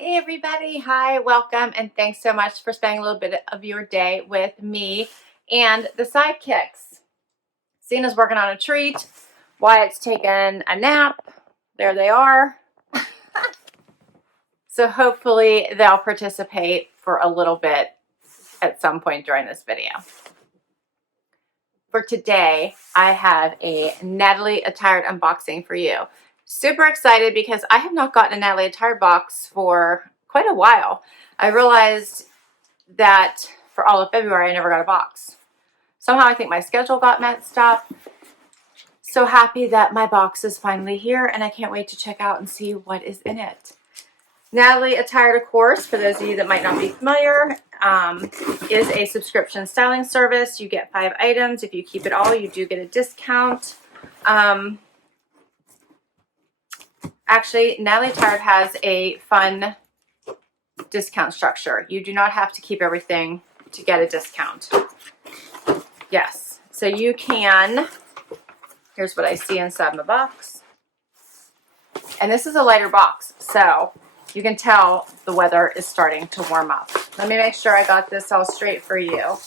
Hey everybody, hi, welcome, and thanks so much for spending a little bit of your day with me and the sidekicks. Cena's working on a treat, Wyatt's taking a nap, there they are. So hopefully they'll participate for a little bit at some point during this video. For today, I have a Natalie Attired unboxing for you. Super excited because I have not gotten a Natalie Attired box for quite a while. I realized that for all of February, I never got a box. Somehow I think my schedule got messed up. So happy that my box is finally here and I can't wait to check out and see what is in it. Natalie Attired, of course, for those of you that might not be familiar, is a subscription styling service. You get 5 items. If you keep it all, you do get a discount. Actually, Natalie Attired has a fun discount structure. You do not have to keep everything to get a discount. Yes, so you can, here's what I see inside my box. And this is a lighter box, so you can tell the weather is starting to warm up. Let me make sure I got this all straight for you.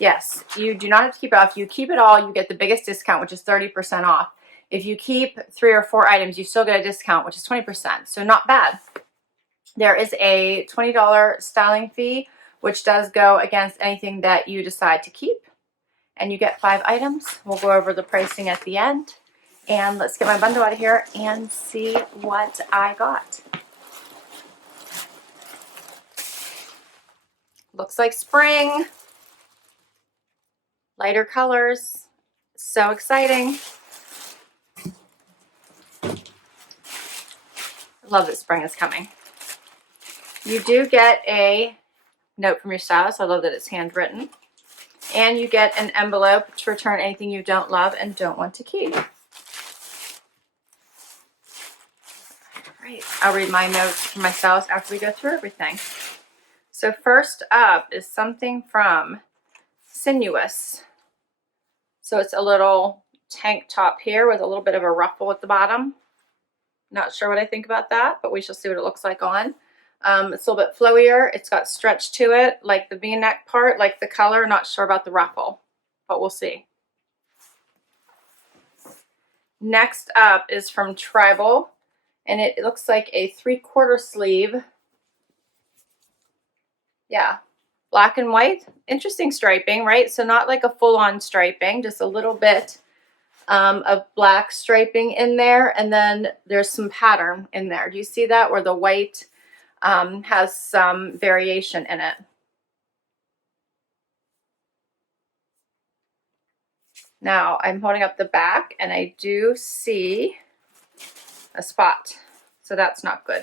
Yes, you do not have to keep it off. You keep it all, you get the biggest discount, which is 30% off. If you keep 3 or 4 items, you still get a discount, which is 20%, so not bad. There is a $20 styling fee, which does go against anything that you decide to keep. And you get 5 items. We'll go over the pricing at the end. And let's get my bundle out of here and see what I got. Looks like spring. Lighter colors. So exciting. I love that spring is coming. You do get a note from your stylist. I love that it's handwritten. And you get an envelope to return anything you don't love and don't want to keep. Right. I'll read my notes for my stylist after we go through everything. So first up is something from Sinuous. So it's a little tank top here with a little bit of a ruffle at the bottom. Not sure what I think about that, but we shall see what it looks like on. It's a little bit flowier. It's got stretch to it, like the V-neck part, like the color. Not sure about the ruffle, but we'll see. Next up is from Tribal, and it looks like a 3/4 sleeve. Yeah, black and white. Interesting striping, right? So not like a full-on striping, just a little bit of black striping in there, and then there's some pattern in there. Do you see that, where the white has some variation in it? Now I'm holding up the back and I do see a spot, so that's not good.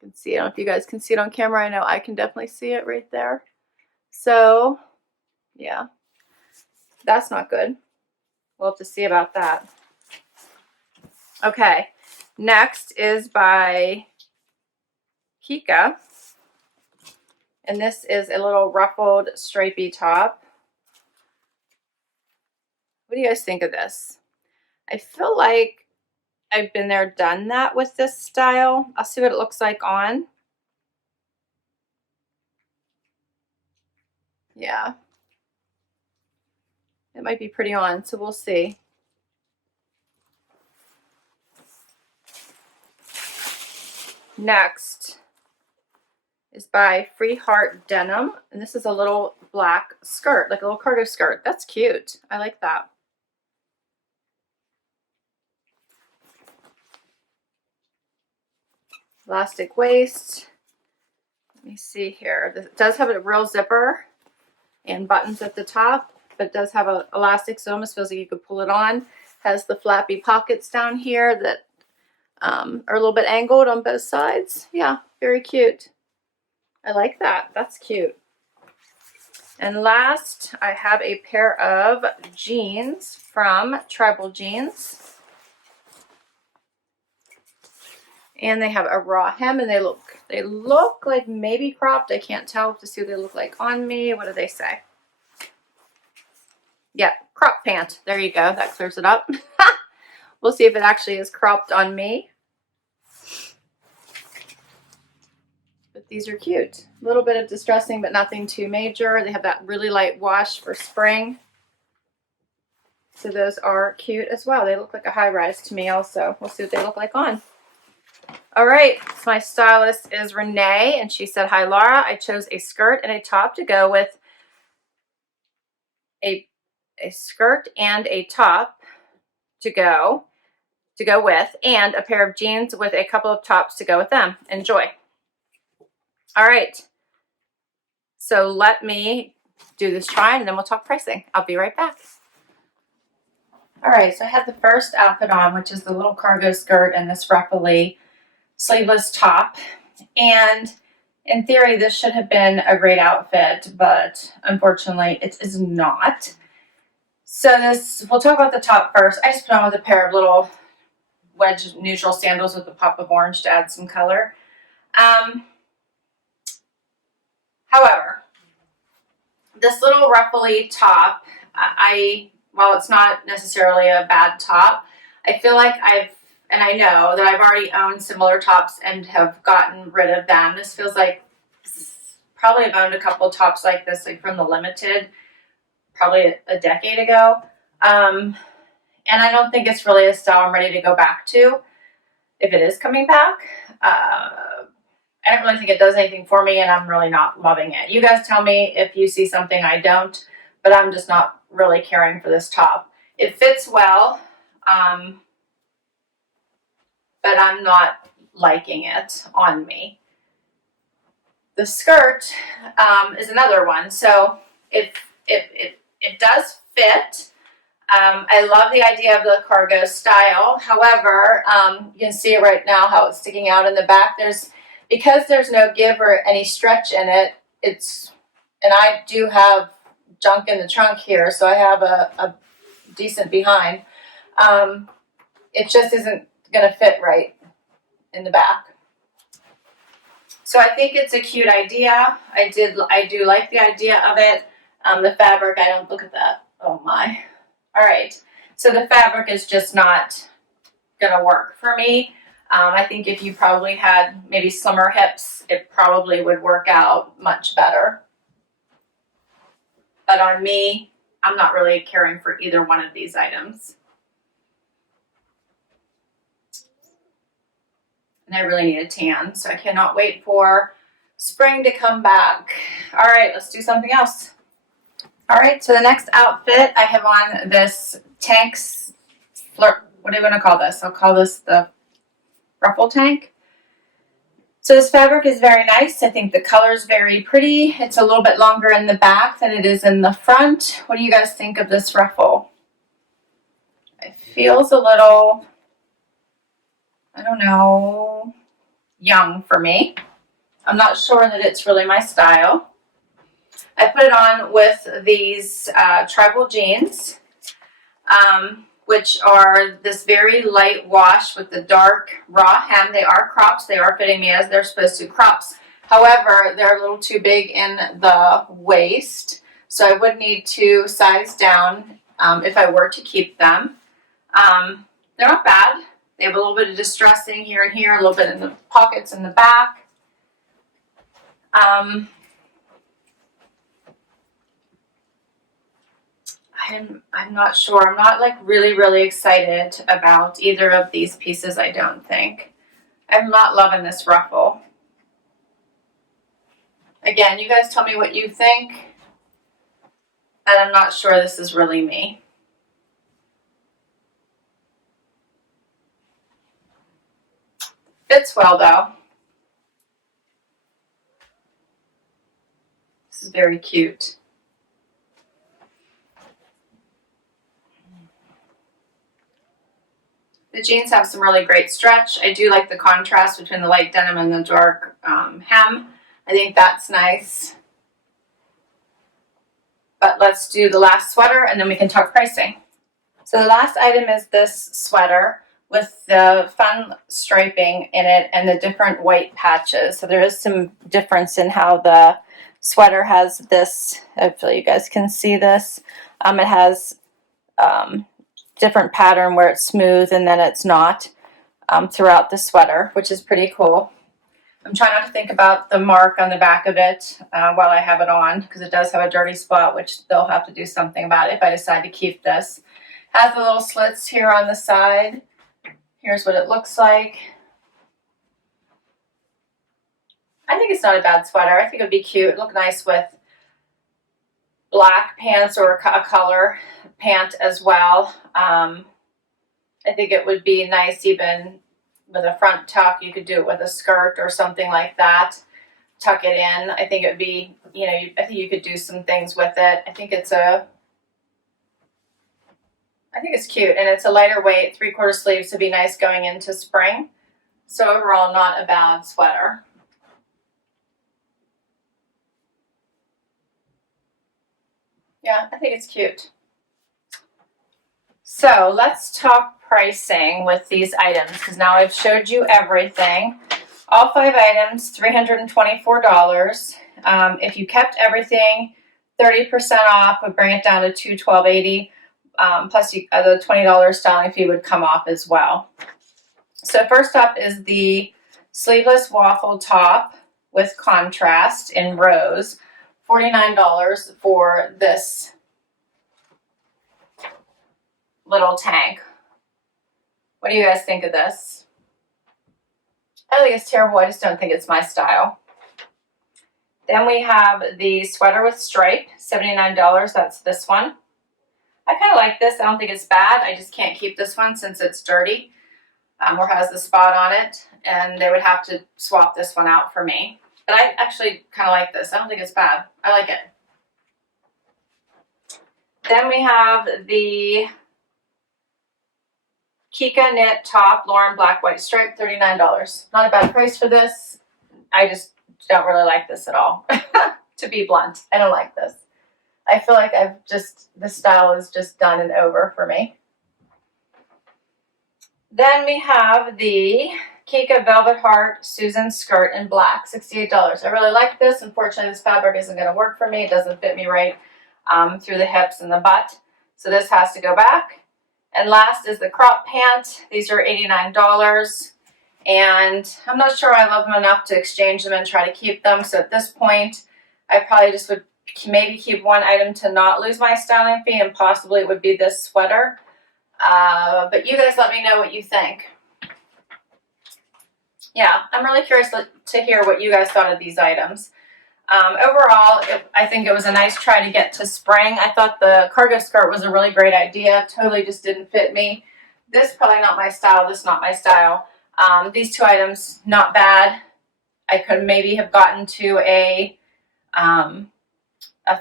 You can see, I don't know if you guys can see it on camera. I know I can definitely see it right there. So yeah, that's not good. We'll have to see about that. Okay, next is by Kika, and this is a little ruffled stripy top. What do you guys think of this? I feel like I've been there, done that with this style. I'll see what it looks like on. Yeah, it might be pretty on, so we'll see. Next is by Free Heart Denim, and this is a little black skirt, like a little cargo skirt. That's cute. I like that. Elastic waist. Let me see here. This does have a real zipper and buttons at the top, but it does have an elastic, so it almost feels like you could pull it on. Has the flappy pockets down here that are a little bit angled on both sides. Yeah, very cute. I like that. That's cute. And last, I have a pair of jeans from Tribal Jeans. And they have a raw hem, and they look like maybe cropped. I can't tell to see what they look like on me. What do they say? Yeah, crop pant. There you go. That clears it up. We'll see if it actually is cropped on me. these are cute. A little bit of distressing, but nothing too major. They have that really light wash for spring. So those are cute as well. They look like a high rise to me also. We'll see what they look like on. All right, so my stylist is Renee, and she said, "Hi, Laura. I chose a skirt and a top to go with a skirt and a top to go with, and a pair of jeans with a couple of tops to go with them. Enjoy." All right, so let me do this try and then we'll talk pricing. I'll be right back. All right, so I have the first outfit on, which is the little cargo skirt and this ruffly sleeveless top. And in theory, this should have been a great outfit, but unfortunately it is not. So we'll talk about the top first. I just put on with a pair of little wedge neutral sandals with a pop of orange to add some color. However, this little ruffly top, while it's not necessarily a bad top, I feel like and I know that I've already owned similar tops and have gotten rid of them. This feels like probably I've owned a couple tops like this, like from the Limited, probably a decade ago. And I don't think it's really a style I'm ready to go back to, if it is coming back. I don't really think it does anything for me, and I'm really not loving it. You guys tell me if you see something I don't, but I'm just not really caring for this top. It fits well, but I'm not liking it on me. The skirt is another one, so it does fit. I love the idea of the cargo style. However, you can see it right now how it's sticking out in the back. Because there's no give or any stretch in it, and I do have junk in the trunk here, so I have a decent behind. It just isn't going to fit right in the back. So I think it's a cute idea. I do like the idea of it. The fabric, I don't look at that. Oh my. All right. So the fabric is just not going to work for me. I think if you probably had maybe slimmer hips, it probably would work out much better. But on me, I'm not really caring for either one of these items. And I really need a tan, so I cannot wait for spring to come back. All right, let's do something else. All right, so the next outfit, I have on this tanks, what do you want to call this? I'll call this the ruffle tank. So this fabric is very nice. I think the color is very pretty. It's a little bit longer in the back than it is in the front. What do you guys think of this ruffle? It feels a little, I don't know, young for me. I'm not sure that it's really my style. I put it on with these tribal jeans, which are this very light wash with the dark raw hem. They are crops. They are fitting me as they're supposed to. Crops. However, they're a little too big in the waist, so I would need to size down if I were to keep them. They're not bad. They have a little bit of distressing here and here, a little bit in the pockets in the back. I'm not sure. I'm not like really excited about either of these pieces, I don't think. I'm not loving this ruffle. Again, you guys tell me what you think. And I'm not sure this is really me. Fits well though. This is very cute. The jeans have some really great stretch. I do like the contrast between the light denim and the dark hem. I think that's nice. But let's do the last sweater and then we can talk pricing. So the last item is this sweater with the fun striping in it and the different white patches. So there is some difference in how the sweater has this. Hopefully you guys can see this. It has different pattern where it's smooth and then it's not throughout the sweater, which is pretty cool. I'm trying not to think about the mark on the back of it while I have it on, because it does have a dirty spot, which they'll have to do something about if I decide to keep this. Has the little slits here on the side. Here's what it looks like. I think it's not a bad sweater. I think it would be cute. It'd look nice with black pants or a color pant as well. I think it would be nice even with a front tuck. You could do it with a skirt or something like that. Tuck it in. I think it would be, you know, I think you could do some things with it. I think it's cute, and it's a lighter weight, 3/4 sleeves to be nice going into spring. So overall, not a bad sweater. Yeah, I think it's cute. So let's talk pricing with these items, because now I've showed you everything. All 5 items, $324. If you kept everything, 30% off would bring it down to $212.80. Plus the $20 styling fee would come off as well. So first up is the sleeveless waffle top with contrast in rose. $49 for this little tank. What do you guys think of this? I don't think it's terrible. I just don't think it's my style. Then we have the sweater with stripe, $79. That's this one. I kind of like this. I don't think it's bad. I just can't keep this one since it's dirty or has the spot on it, and they would have to swap this one out for me. But I actually kind of like this. I don't think it's bad. I like it. Then we have the Kika knit top, Lauren black white stripe, $39. Not a bad price for this. I just don't really like this at all. To be blunt, I don't like this. I feel like the style is just done and over for me. Then we have the Kika Velvet Heart Susan skirt in black, $68. I really like this. Unfortunately, this fabric isn't going to work for me. It doesn't fit me right through the hips and the butt. So this has to go back. And last is the crop pant. These are $89. And I'm not sure I love them enough to exchange them and try to keep them. So at this point, I probably just would maybe keep one item to not lose my styling fee, and possibly it would be this sweater. But you guys let me know what you think. Yeah, I'm really curious to hear what you guys thought of these items. Overall, I think it was a nice try to get to spring. I thought the cargo skirt was a really great idea. Totally just didn't fit me. This probably not my style. This not my style. These 2 items, not bad. I could maybe have gotten to a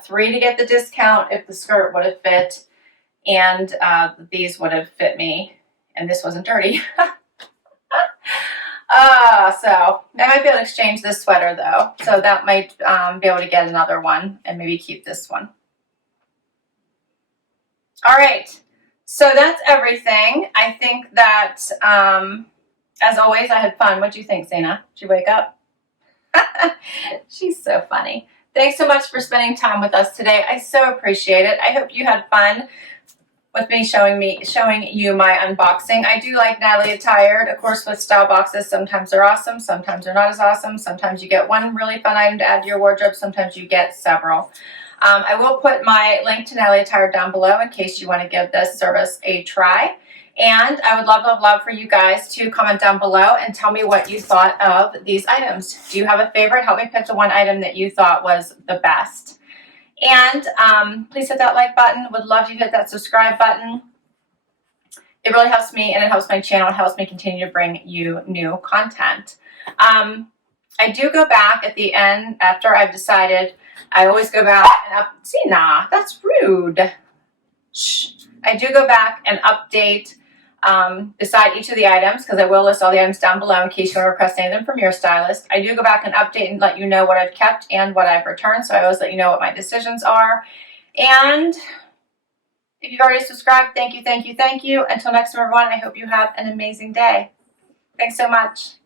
3 to get the discount if the skirt would have fit, and these would have fit me, and this wasn't dirty. So I might be able to exchange this sweater though. So that might be able to get another one and maybe keep this one. All right. So that's everything. I think that, as always, I had fun. What do you think, Zena? Did you wake up? She's so funny. Thanks so much for spending time with us today. I so appreciate it. I hope you had fun with me showing you my unboxing. I do like Natalie Attired. Of course, with style boxes, sometimes they're awesome, sometimes they're not as awesome. Sometimes you get one really fun item to add to your wardrobe. Sometimes you get several. I will put my link to Natalie Attired down below in case you want to give this service a try. And I would love, love, love for you guys to comment down below and tell me what you thought of these items. Do you have a favorite? Help me pick the one item that you thought was the best. And please hit that like button. Would love you to hit that subscribe button. It really helps me, and it helps my channel. It helps me continue to bring you new content. I do go back at the end after I've decided. I always go back and see, nah, that's rude. Shh. I do go back and update beside each of the items, because I will list all the items down below in case you want to request any of them from your stylist. I do go back and update and let you know what I've kept and what I've returned, so I always let you know what my decisions are. And if you've already subscribed, thank you, thank you, thank you. Until next time, everyone, I hope you have an amazing day. Thanks so much.